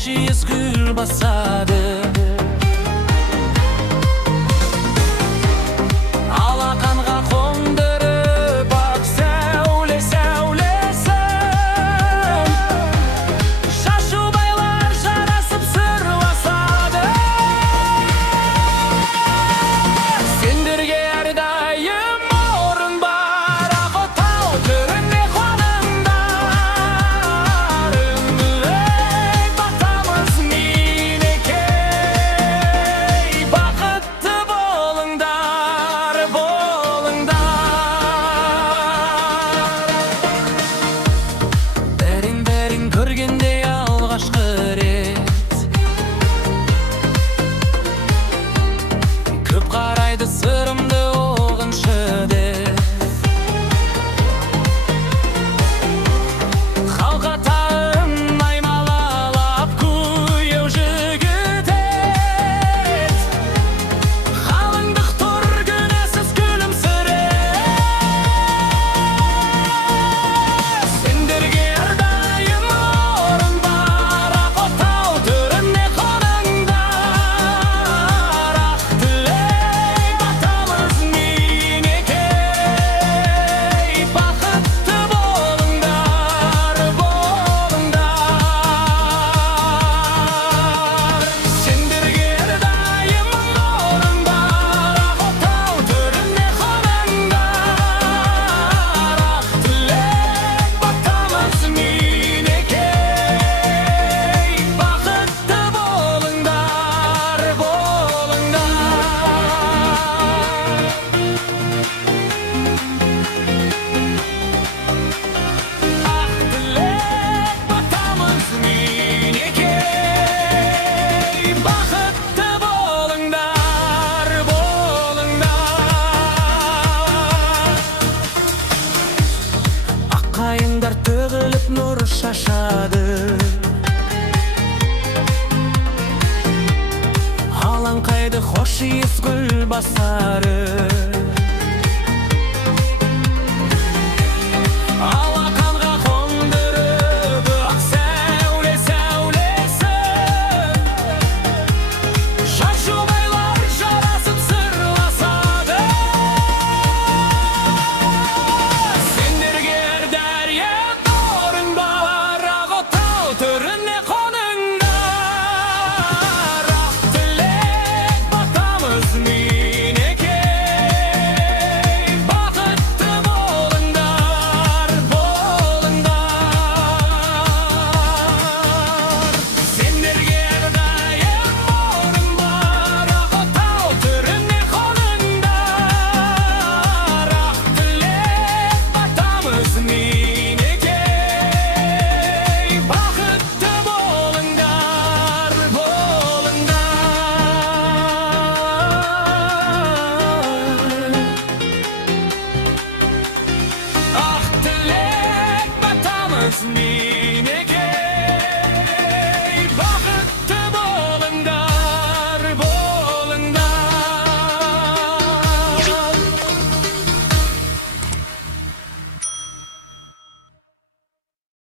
хош иіс гүл басады. Алақанға қондырып ақ сәуле сәулесін, шашу байлар жарасып сырласады. Сендерге әрдайым орын бар, ақ отау төрінде қуаныңдар. Ей, батамыз мінекей, бақытты болыңдар, Бәрін көргенде алғашқы рет көп қарайды сырымды оғыншы деп. Халық атағын аймалалап күйеу жігіт ет. Қалыңдық тұр күнәсіз күлімсіреп. Сендерге әрдайым орын бар, ақ отау төрінде қоныңдар. Ақ тілек батамыз мінекей, бақытты болыңдар. Сендерге әрдайым орын бар, ақ отау төрінде қоныңдар. Ақ тілек батамыз мінекей, бақытты болыңдар. Ақ тілек батамыз мінекей, бақытты болыңдар. Аққайыңдар төгіліп нұр шашады, алаңқайды хош иіс гүл басары.